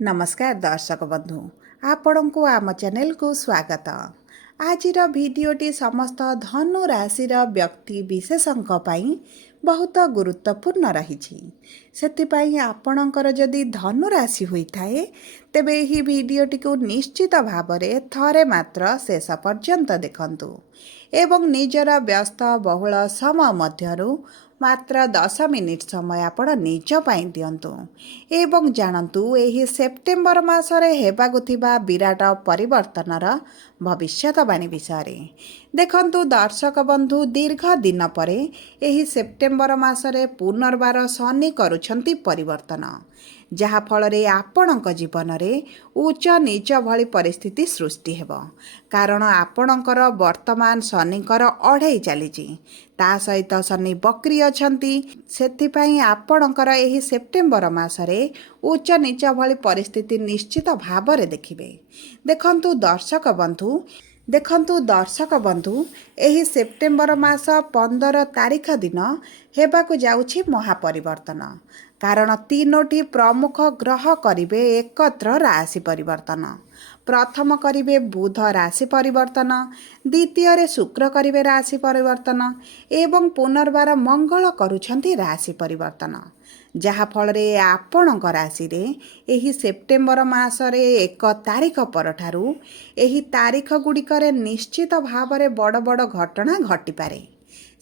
नमस्कार दर्शक बंधु आपण को आम चैनल को स्वागत। आजिर भिडियोटी समस्त धनु राशिर व्यक्ति विशेषों पाई बहुत गुरुत्वपूर्ण रही। से आपणकर जदि धनु राशि होता है तेबे यही भिडियोटी को निश्चित भाव में थरे मात्र शेष पर्यंत देखंतु एवं निजर व्यस्त बहुल समय मध्यरु मात्र 10 मिनिट समय आपण निज पाई दियंतु एवं जानतु एही सेप्टेम्बर मासरे हेबाकु थिबा विराट परिवर्तनर भविष्यवाणी विषय देखंतु दर्शक बंधु दीर्घ दिन परे एही सेप्टेम्बर मासरे पुनर्बार शनि करुछंती परिवर्तन जहा फलरे आपणक जीवन रे उच्च नीच भली परिस्थिति सृष्टि हेब कारण आपणकर वर्तमान शनिकर अढ़ाई चली ता सहित शनि बक्री अछंती सेथिपाई आपणकर एही सेप्टेम्बर मासरे उच्च नीच भली परिस्थिति निश्चित भाव देखिबे। देखंतु दर्शक बंधु एही सेप्टेम्बर मास 15 तारिख दिन हेबाकु जाउछि महापरिवर्तन कारण तीनोटी प्रमुख ग्रह करिवे एकत्र राशि परिवर्तन। प्रथम करिवे बुध राशि परिवर्तन, द्वितीय रे शुक्र करिवे राशि परिवर्तन एवं पुनर्बार मंगल करुछंती राशि परिवर्तन जहा फल रे आपणक राशि रे एही सेप्टेम्बर मासरे 1 तारिख परठारु एही तारिख गुड़िकरे निश्चित भाव में बड़ बड़ घटना घटी पारे।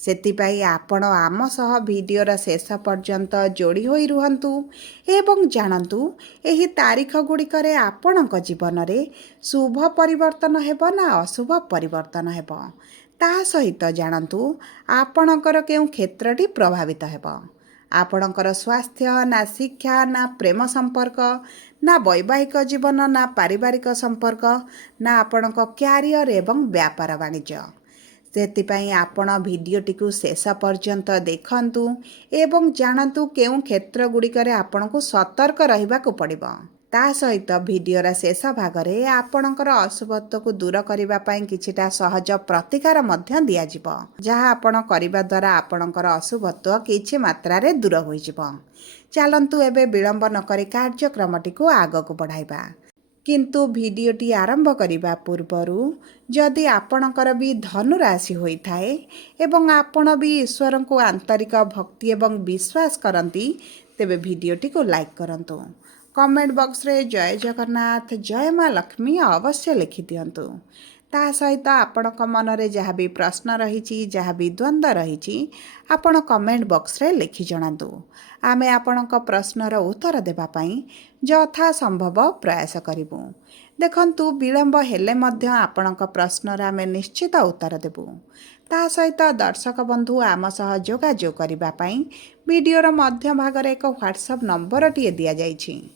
सेतिपाई आपण आम सह भिडियोर शेष पर्यंत जोड़ी होई रुहंतु एवं जानतु एही तारिख गुड़िकरे आपणक जीवन रे शुभ परिवर्तन हेब ना अशुभ परिवर्तन हेब ता सहित जानतु आपणकर केउ क्षेत्रटी प्रभावित हेब। आपणकर स्वास्थ्य ना शिक्षा ना प्रेम संपर्क ना वैवाहिक जीवन ना पारिवारिक संपर्क ना आपणक क्यारियर एवं व्यापार वाणिज्य सेतिपाई आपण भिडियोटी को शेष पर्यंत देखंतु एवं जानतु केउ क्षेत्र गुड़िकरे आपणको सतर्क रहिबाकु पड़िबो। ता सहित भिडियोर शेष भागरे आपणकर अशुभत्व को दूर करिबा पई किछिटा सहज प्रतिकार मध्य दिया जिवो जहा आपण करिबा द्वारा आपणकर अशुभत्व किछि मात्रा रे दूर होई जिवो। चलंतु एबे विलंब न करी कार्यक्रमटी को आगको बढ़ाइबा किंतु भिडियोटी आरंभ करिबा पूर्वरु जदि आपणकर भी धनु राशि होइथाए एवं आपण भी ईश्वर को आंतरिक भक्ति एवं विश्वास करंती तेबे भिडियोटी को लाइक करंतु कमेंट बॉक्स रे जय जगन्नाथ जय माँ लक्ष्मी अवश्य लिखि दियंतु। ता सहित आपणक मन रे जहाँ भी प्रश्न रही जहाँ भी द्वंद्व रही आपण कमेंट बॉक्स रे लिखि जणातु आमे आपणक प्रश्नर उत्तर देबा पई यथा संभव प्रयास करिबु। देखंतु विलंब हेले मध्य आपणक प्रश्नर आमे निश्चित उत्तर देबु। ता सहित दर्शक बंधु आम सह जोगाजोग करिबा पई वीडियोर मध्य भागरे एक व्हाट्सएप नंबर टिए दिया जाइछि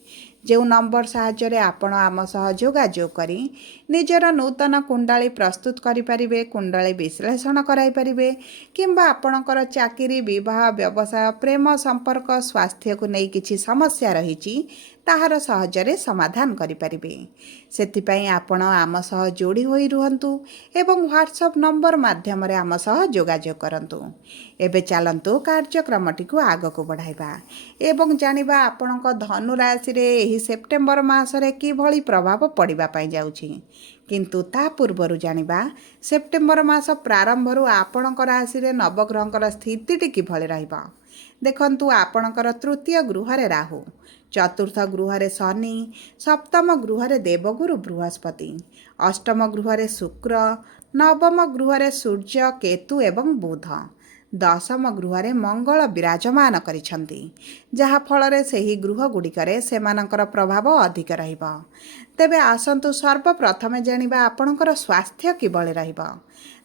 जो नंबर साहाय्य आपण आम सह जोगाजोग करी निजर नूतन कुंडली प्रस्तुत करि परिबे कुंडली विश्लेषण कराई परिबे किंबा आपणकर चाकरी विवाह व्यवसाय प्रेम संपर्क स्वास्थ्य को नहीं किछि समस्या रहिछि ताहार सहजरे समाधान करि परिबे। सेथिपाई आपण आम सह जोड़ी होई रुहंतु एवं व्हाट्सएप नंबर माध्यम रे आम सह जोगाजोग करंतु। एबे चलंतु कार्यक्रमटी को आगको बढ़ाइबा एवं जानिबा आपणक धनु राशि रे एही सेप्टेम्बर मासरे कि भली प्रभाव पड़िबा पई जाउछि किंतु ता पूर्वरु जानिबा सेप्टेम्बर मास प्रारंभरु आपणक राशि रे नवग्रहकर स्थितिटी कि भली रहइबा। देखंतु आपणकर तृतीय गृह रे राहु चतुर्थ गृह रे शनि सप्तम गृह रे देवगुरु बृहस्पति अष्टम गृह रे शुक्र नवम गृह रे सूर्य केतु एवं बुध दशम गृह रे मंगल विराजमान करिछंती जहा फल रे सेही गृह गुड़िकरे सेमानकर प्रभाव अधिक रहिबा। तेबे आसंतु सर्वप्रथम जानिबा आपणकर स्वास्थ्य किबळे रहिबा।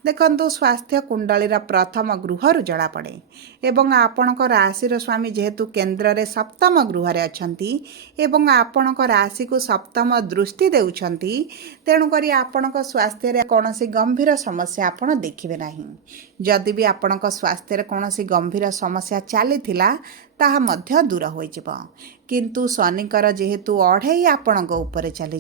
देखंतु स्वास्थ्य कुंडलीर प्रथम गृहरु जड़ा पड़े एवं आपणक राशि स्वामी जेहेतु केन्द्र रे सप्तम गृह रे अछंती एवं आपणक राशि को सप्तम दृष्टि देउछंती तेणु करी आपणक स्वास्थ्य रे कोनोसी गंभीर समस्या आपण देखिबे नाही। जदि भी आपणक स्वास्थ्य रे कोनोसी गंभीर समस्या चली थिला ताहा मध्य दूर होई जिवो किंतु शनिकर जेहेतु अढ़ाई आपणक ऊपर चली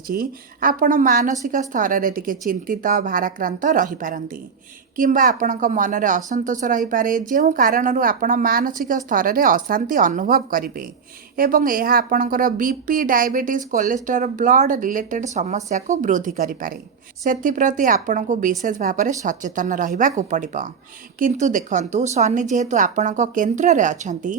आपण मानसिक स्तर रे टिके चिंतित भाराक्रांत रही पारंती किंबा आपणक मन रे असंतोष रही पारे जो कारणरू आपण मानसिक स्तर रे अशांति अनुभव करिवे ଏବଂ ଏହା ଆପଣଙ୍କର BP, diabetes, cholesterol, blood related ସମସ୍ୟାକୁ ବୃଦ୍ଧି କରିପାରେ। ସେଥିପ୍ରତି ଆପଣଙ୍କୁ ବିଶେଷ ଭାବରେ ସଚେତନ ରହିବାକୁ ପଡ଼ିବ। କିନ୍ତୁ ଦେଖନ୍ତୁ, ଶନି ଯେହେତୁ ଆପଣଙ୍କ କେନ୍ଦ୍ରରେ ଅଛନ୍ତି,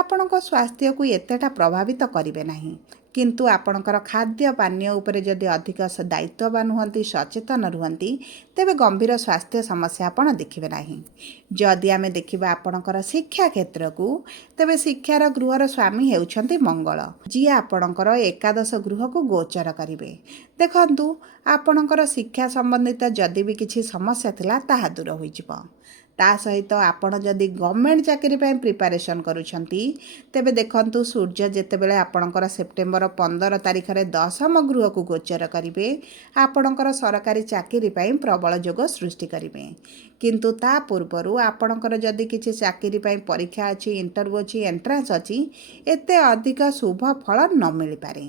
ଆପଣଙ୍କ ସ୍ୱାସ୍ଥ୍ୟକୁ ଏତେଟା ପ୍ରଭାବିତ କରିବେ ନାହିଁ। କିନ୍ତୁ ଆପଣଙ୍କର ଖାଦ୍ୟ ପାନୀୟ ଉପରେ ଯଦି ଅଧିକ ଦାୟିତ୍ୱବାନ ହୁଅନ୍ତି, ସଚେତନ ରୁହନ୍ତି, ତେବେ ଗମ୍ଭୀର ସ୍ୱାସ୍ଥ୍ୟ ସମସ୍ୟା ଆପଣ ଦେଖିବେ ନାହିଁ। ଯଦି ଆମେ ଦେଖିବା ଆପଣଙ୍କର ଶିକ୍ଷା କ୍ଷେତ୍ରକୁ, ତେବେ ଶିକ୍ଷାର ଗୃହର ସ୍ୱାମୀ ହେଉଛନ୍ତି ମଙ୍ଗଳ, ଯିଏ ଆପଣଙ୍କର ଏକାଦଶ ଗୃହକୁ ଗୋଚର କରିବେ। ଦେଖନ୍ତୁ, ଆପଣଙ୍କର ଶିକ୍ଷା ସମ୍ବନ୍ଧିତ ଯଦି ବି କିଛି ସମସ୍ୟା ଥିଲା ତାହା ଦୂର ହୋଇଯିବ। ତା ସହିତ ଆପଣ ଯଦି ଗଭର୍ଣ୍ଣମେଣ୍ଟ ଚାକିରି ପାଇଁ ପ୍ରିପାରେସନ୍ କରୁଛନ୍ତି, ତେବେ ଦେଖନ୍ତୁ, ସୂର୍ଯ୍ୟ ଯେତେବେଳେ ଆପଣଙ୍କର ସେପ୍ଟେମ୍ବର 15 ତାରିଖରେ 10ମ ଗୃହକୁ ଗୋଚର କରିବେ, ଆପଣଙ୍କର ସରକାରୀ ଚାକିରି ପାଇଁ ପ୍ରବଳ ଯୋଗ ସୃଷ୍ଟି କରିବେ। କିନ୍ତୁ ତା ପୂର୍ବରୁ ଆପଣଙ୍କର ଯଦି କିଛି ଚାକିରି ପାଇଁ ପରୀକ୍ଷା ଅଛି, ଇଣ୍ଟରଭ୍ୟୁ ଅଛି, ଏଣ୍ଟ୍ରାନ୍ସ ଅଛି, ଏତେ ଅଧିକ ଶୁଭ ଫଳ ନ ମିଳିପାରେ।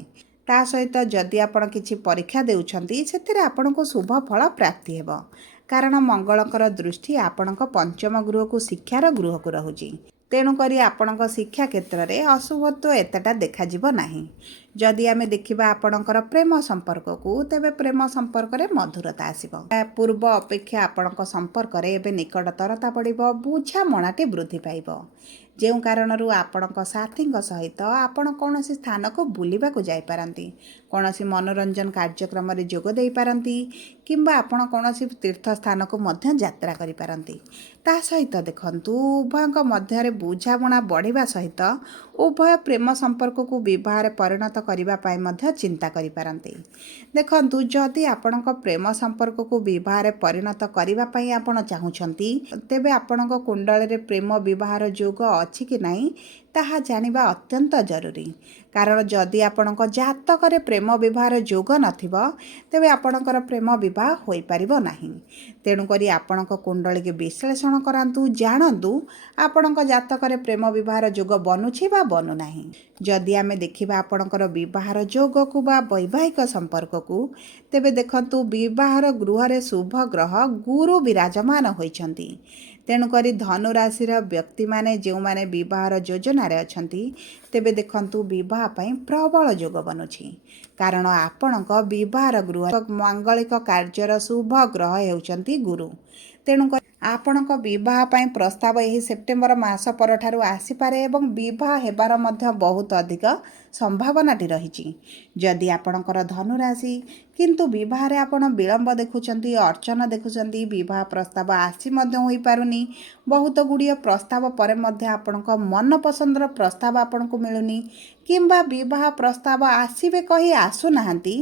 ତା ସହିତ ଯଦି ଆପଣ କିଛି ପରୀକ୍ଷା ଦେଉଛନ୍ତି, ସେଥିରେ ଆପଣଙ୍କୁ ଶୁଭ ଫଳ ପ୍ରାପ୍ତି ହେବ। କାରଣ ମଙ୍ଗଳଙ୍କର ଦୃଷ୍ଟି ଆପଣଙ୍କ ପଞ୍ଚମ ଗୃହକୁ, ଶିକ୍ଷାର ଗୃହକୁ ରହୁଛି। ତେଣୁକରି ଆପଣଙ୍କ ଶିକ୍ଷା କ୍ଷେତ୍ରରେ ଅଶୁଭତ୍ୱ ଏତେଟା ଦେଖାଯିବ ନାହିଁ। ଯଦି ଆମେ ଦେଖିବା ଆପଣଙ୍କର ପ୍ରେମ ସମ୍ପର୍କକୁ, ତେବେ ପ୍ରେମ ସମ୍ପର୍କରେ ମଧୁରତା ଆସିବ। ପୂର୍ବ ଅପେକ୍ଷା ଆପଣଙ୍କ ସମ୍ପର୍କରେ ଏବେ ନିକଟତରତା ବଢ଼ିବ, ବୁଝାମଣାଟି ବୃଦ୍ଧି ପାଇବ। ଯେଉଁ କାରଣରୁ ଆପଣଙ୍କ ସାଥୀଙ୍କ ସହିତ ଆପଣ କୌଣସି ସ୍ଥାନକୁ ବୁଲିବାକୁ ଯାଇପାରନ୍ତି, କୌଣସି ମନୋରଞ୍ଜନ କାର୍ଯ୍ୟକ୍ରମରେ ଯୋଗ ଦେଇପାରନ୍ତି, କିମ୍ବା ଆପଣ କୌଣସି ତୀର୍ଥ ସ୍ଥାନକୁ ମଧ୍ୟ ଯାତ୍ରା କରିପାରନ୍ତି। ତା ସହିତ ଦେଖନ୍ତୁ, ଉଭୟଙ୍କ ମଧ୍ୟରେ ବୁଝାମଣା ବଢ଼ିବା ସହିତ ଉଭୟ ପ୍ରେମ ସମ୍ପର୍କକୁ ବିବାହରେ ପରିଣତ କରିବା ପାଇଁ ମଧ୍ୟ ଚିନ୍ତା କରିପାରନ୍ତି। ଦେଖନ୍ତୁ, ଯଦି ଆପଣଙ୍କ ପ୍ରେମ ସମ୍ପର୍କକୁ ବିବାହରେ ପରିଣତ କରିବା ପାଇଁ ଆପଣ ଚାହୁଁଛନ୍ତି, ତେବେ ଆପଣଙ୍କ କୁଣ୍ଡଳୀରେ ପ୍ରେମ ବିବାହର ଯୋଗ ଅଛି କି ନାହିଁ ତାହା ଜାଣିବା ଅତ୍ୟନ୍ତ ଜରୁରୀ। କାରଣ ଯଦି ଆପଣଙ୍କ ଜାତକରେ ପ୍ରେମ ବିବାହର ଯୋଗ ନଥିବ, ତେବେ ଆପଣଙ୍କର ପ୍ରେମ ବିବାହ ହୋଇପାରିବ ନାହିଁ। ତେଣୁକରି ଆପଣଙ୍କ କୁଣ୍ଡଳୀକୁ ବିଶ୍ଳେଷଣ କରାନ୍ତୁ, ଜାଣନ୍ତୁ ଆପଣଙ୍କ ଜାତକରେ ପ୍ରେମ ବିବାହର ଯୋଗ ବନୁଛି ବା ବନୁନାହିଁ। ଯଦି ଆମେ ଦେଖିବା ଆପଣଙ୍କର ବିବାହର ଯୋଗକୁ ବା ବୈବାହିକ ସମ୍ପର୍କକୁ, ତେବେ ଦେଖନ୍ତୁ, ବିବାହର ଗୃହରେ ଶୁଭ ଗ୍ରହ ଗୁରୁ ବିରାଜମାନ ହୋଇଛନ୍ତି। ତେଣୁକରି ଧନୁ ରାଶିର ବ୍ୟକ୍ତିମାନେ ଯେଉଁମାନେ ବିବାହର ଯୋଜନାରେ ଅଛନ୍ତି, ତେବେ ଦେଖନ୍ତୁ, ବିବାହ ପାଇଁ ପ୍ରବଳ ଯୋଗ ବନୁଛି। କାରଣ ଆପଣଙ୍କ ବିବାହର ଗୃହ ମାଙ୍ଗଳିକ କାର୍ଯ୍ୟର ଶୁଭ ଗ୍ରହ ହେଉଛନ୍ତି ଗୁରୁ। ତେଣୁକରି ଆପଣଙ୍କ ବିବାହ ପାଇଁ ପ୍ରସ୍ତାବ ଏହି ସେପ୍ଟେମ୍ବର ମାସ ପରଠାରୁ ଆସିପାରେ ଏବଂ ବିବାହ ହେବାର ମଧ୍ୟ ବହୁତ ଅଧିକ ସମ୍ଭାବନାଟି ରହିଛି। ଯଦି ଆପଣଙ୍କର ଧନୁରାଶି, କିନ୍ତୁ ବିବାହରେ ଆପଣ ବିଳମ୍ବ ଦେଖୁଛନ୍ତି, ଅର୍ଚନ ଦେଖୁଛନ୍ତି, ବିବାହ ପ୍ରସ୍ତାବ ଆସି ମଧ୍ୟ ହୋଇପାରୁନି, ବହୁତ ଗୁଡ଼ିଏ ପ୍ରସ୍ତାବ ପରେ ମଧ୍ୟ ଆପଣଙ୍କ ମନପସନ୍ଦର ପ୍ରସ୍ତାବ ଆପଣଙ୍କୁ ମିଳୁନି, କିମ୍ବା ବିବାହ ପ୍ରସ୍ତାବ ଆସିବେ କହି ଆସୁନାହାନ୍ତି,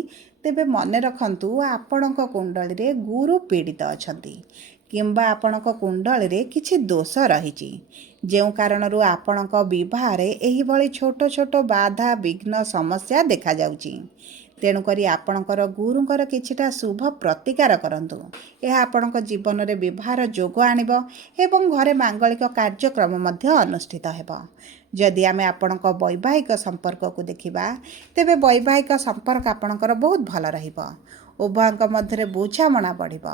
ତେବେ ମନେ ରଖନ୍ତୁ ଆପଣଙ୍କ କୁଣ୍ଡଳୀରେ ଗୁରୁ ପୀଡ଼ିତ ଅଛନ୍ତି, କିମ୍ବା ଆପଣଙ୍କ କୁଣ୍ଡଳୀରେ କିଛି ଦୋଷ ରହିଛି, ଯେଉଁ କାରଣରୁ ଆପଣଙ୍କ ବିବାହରେ ଏହିଭଳି ଛୋଟ ଛୋଟ ବାଧା, ବିଘ୍ନ, ସମସ୍ୟା ଦେଖାଯାଉଛି। ତେଣୁକରି ଆପଣଙ୍କର ଗୁରୁଙ୍କର କିଛିଟା ଶୁଭ ପ୍ରତିକାର କରନ୍ତୁ। ଏହା ଆପଣଙ୍କ ଜୀବନରେ ବିବାହର ଯୋଗ ଆଣିବ ଏବଂ ଘରେ ମାଙ୍ଗଳିକ କାର୍ଯ୍ୟକ୍ରମ ମଧ୍ୟ ଅନୁଷ୍ଠିତ ହେବ। ଯଦି ଆମେ ଆପଣଙ୍କ ବୈବାହିକ ସମ୍ପର୍କକୁ ଦେଖିବା, ତେବେ ବୈବାହିକ ସମ୍ପର୍କ ଆପଣଙ୍କର ବହୁତ ଭଲ ରହିବ। ଉଭୟଙ୍କ ମଧ୍ୟରେ ବୁଝାମଣା ବଢ଼ିବ।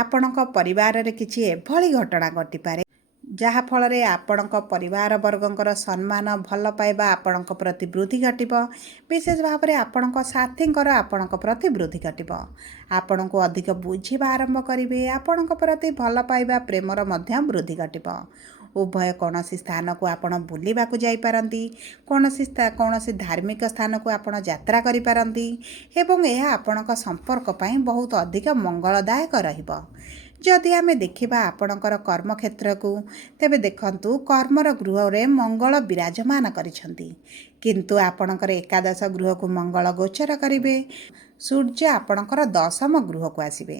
ଆପଣଙ୍କ ପରିବାରରେ କିଛି ଏଭଳି ଘଟଣା ଘଟିପାରେ, ଯାହାଫଳରେ ଆପଣଙ୍କ ପରିବାର ବର୍ଗଙ୍କର ସମ୍ମାନ, ଭଲ ପାଇବା ଆପଣଙ୍କ ପ୍ରତି ବୃଦ୍ଧି ଘଟିବ। ବିଶେଷ ଭାବରେ ଆପଣଙ୍କ ସାଥୀଙ୍କର ଆପଣଙ୍କ ପ୍ରତି ବୃଦ୍ଧି ଘଟିବ। ଆପଣଙ୍କୁ ଅଧିକ ବୁଝିବା ଆରମ୍ଭ କରିବେ। ଆପଣଙ୍କ ପ୍ରତି ଭଲ ପାଇବା, ପ୍ରେମର ମଧ୍ୟ ବୃଦ୍ଧି ଘଟିବ। ଉଭୟ କୌଣସି ସ୍ଥାନକୁ ଆପଣ ବୁଲିବାକୁ ଯାଇପାରନ୍ତି, କୌଣସି ଧାର୍ମିକ ସ୍ଥାନକୁ ଆପଣ ଯାତ୍ରା କରିପାରନ୍ତି ଏବଂ ଏହା ଆପଣଙ୍କ ସମ୍ପର୍କ ପାଇଁ ବହୁତ ଅଧିକ ମଙ୍ଗଳଦାୟକ ରହିବ। ଯଦି ଆମେ ଦେଖିବା ଆପଣଙ୍କର କର୍ମକ୍ଷେତ୍ରକୁ, ତେବେ ଦେଖନ୍ତୁ, କର୍ମର ଗୃହରେ ମଙ୍ଗଳ ବିରାଜମାନ କରିଛନ୍ତି, କିନ୍ତୁ ଆପଣଙ୍କର ଏକାଦଶ ଗୃହକୁ ମଙ୍ଗଳ ଗୋଚର କରିବେ। ସୂର୍ଯ୍ୟ ଆପଣଙ୍କର 10ମ ଗୃହକୁ ଆସିବେ।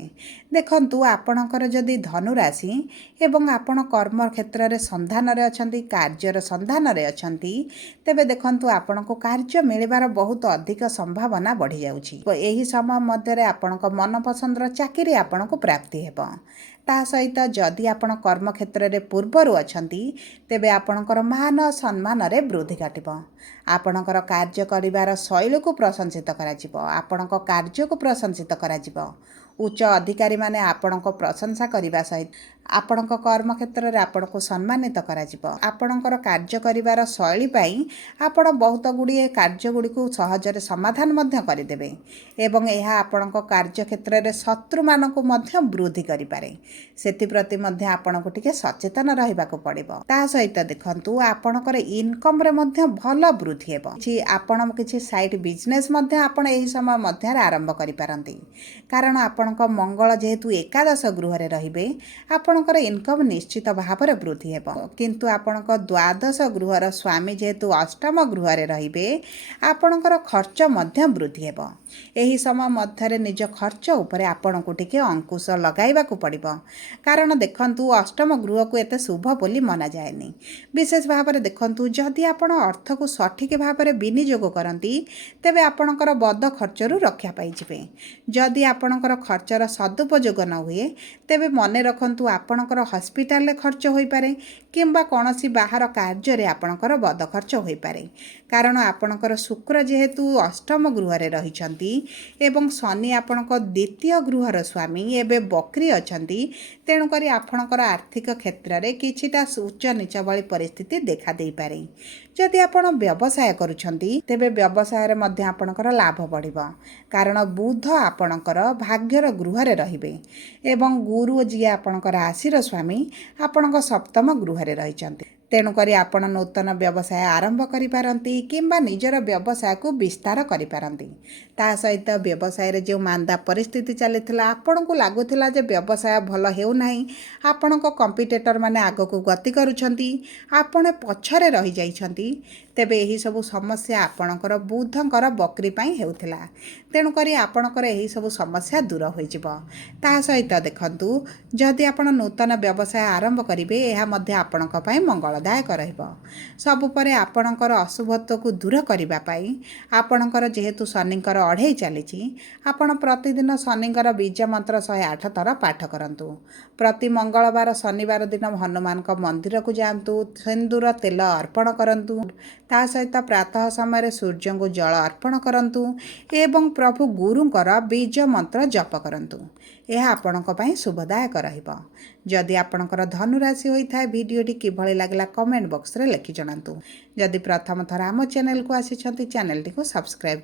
ଦେଖନ୍ତୁ, ଆପଣଙ୍କର ଯଦି ଧନୁରାଶି ଏବଂ ଆପଣ କର୍ମକ୍ଷେତ୍ରରେ ସନ୍ଧାନରେ ଅଛନ୍ତି, କାର୍ଯ୍ୟର ସନ୍ଧାନରେ ଅଛନ୍ତି, ତେବେ ଦେଖନ୍ତୁ, ଆପଣଙ୍କୁ କାର୍ଯ୍ୟ ମିଳିବାର ବହୁତ ଅଧିକ ସମ୍ଭାବନା ବଢ଼ିଯାଉଛି। ଏହି ସମୟ ମଧ୍ୟରେ ଆପଣଙ୍କ ମନପସନ୍ଦର ଚାକିରି ଆପଣଙ୍କୁ ପ୍ରାପ୍ତି ହେବ। ତା ସହିତ ଯଦି ଆପଣ କର୍ମକ୍ଷେତ୍ରରେ ପୂର୍ବରୁ ଅଛନ୍ତି, ତେବେ ଆପଣଙ୍କର ମାନ ସମ୍ମାନରେ ବୃଦ୍ଧି ଘଟିବ। ଆପଣଙ୍କର କାର୍ଯ୍ୟ କରିବାର ଶୈଳୀକୁ ପ୍ରଶଂସିତ କରାଯିବ, ଆପଣଙ୍କ କାର୍ଯ୍ୟକୁ ପ୍ରଶଂସିତ କରାଯିବ। उच्च अधिकारी माने आपणको प्रशंसा करने सहित आपणक कर्मक्षेत्र में आपको सम्मानित आपणकर कार्य करिवार शैली पाई आपण बहुत गुड़िए कार्यगुड़ी को सहजरे समाधान मध्य करदेबे एवं यह आपणक कार्यक्षेत्र में शत्रु मानक मध्य वृद्धि करिपारे सेतिप्रति मध्य आपणको टिके सचेतन रहिबाको पड़िबो। ता सहित देखंतु आपणकर इनकम रे मध्य भल वृद्धि हेबो। कि आपण किछि साइड बिजनेस मध्य आपण एही समय मध्य आरंभ करि पारंती कारण आपणक मंगल जेहेतु एकादश गृह रे रहिबे आपणकर इनकम निश्चित भाव में वृद्धि हेबो। किंतु आपणक द्वादश गृहर स्वामी जेहेतु अष्टम गृह रे रहिबे आपणकर खर्च मध्य वृद्धि हेबो। एही समय मध्य निज खर्च उपरे आपणको टिके अंकुश लगाइबाकू पड़िबो कारण देखंतु अष्टम गृह को एते शुभ बोली मना जाएनी। विशेष भाव में देखंतु जदि आपण अर्थ को सठिक भाव में विनियोग करती तेबे आपणकर बद खर्चरू रक्षा पाइजिबे। जदि आपणकर खर्चर सदुपयोग न हुए तेबे मने रखंतु आपणकर हॉस्पिटल रे खर्च होई पारे किंबा कोनोसी बाहर कार्य रे आपणकर बद खर्च होई पारे कारण आपणकर शुक्र जेहेतु अष्टम गृह रे रहिछंती एवं शनि आपणक द्वितीय गृहर स्वामी एबे बकरी अछंती तेणु करी आपणकर आर्थिक क्षेत्र में किछिटा उच्च नीच भली परिस्थिति देखा दे पारे। जदि आपण व्यवसाय करुछंती तेबे व्यवसाय रे मध्य आपणकर लाभ बढ़िबो कारण बुध आपणकर भाग्यर गृह रे रहिबे एवं गुरु जी आपणकर राशि स्वामी आपणक सप्तम गृह रे रहिछंती तेणुक आपण नूतन व्यवसाय आरंभ करिपारंती किंबा निजर व्यवसाय को विस्तार करिपारंती। ता सहित व्यवसाय रे जो मांदा परिस्थिति चलीथिला आपनको लागुथिला जे व्यवसाय भल हेउ नाही आपणको कॉम्पिटिटर माने आगो को गति करूछंती आपण पछरे रहि जाइछंती तेबे एही सब समस्या आपणकर बुधंकर बकरी पई हेउथिला तेणुक आपणकर एही सब समस्या दूर होई जिवो। ता सहित देखंतु जदि आपण नूतन व्यवसाय आरंभ करिवे एहा मध्ये आपणक पई मंगलदायक रहिबो। सबुपरे आपणकर अशुभत्व को दूर करिबा पई आपणकर जेहेतु शनिकर अढ़ई चली आपण प्रतिदिन शनिकर बीज मंत्र 108 थर पाठ करंतु। प्रति मंगलवार शनिवार दिन हनुमान मंदिर को जातु सिंदूर तेल अर्पण करंतु ता सहित प्रातः समय सूर्य को जल अर्पण करंतु एवं प्रभु गुरुंकर बीज मंत्र जप करंतु यह आपणक पई शुभदायक रहिबो। जदि आपणकर धनुराशि होइथाय वीडियोटी किभଳି लागला कमेंट बॉक्स रे लिखि जणांतु। जदि प्रथम थर आम चैनल को आसी छथि चैनल टी को सब्सक्राइब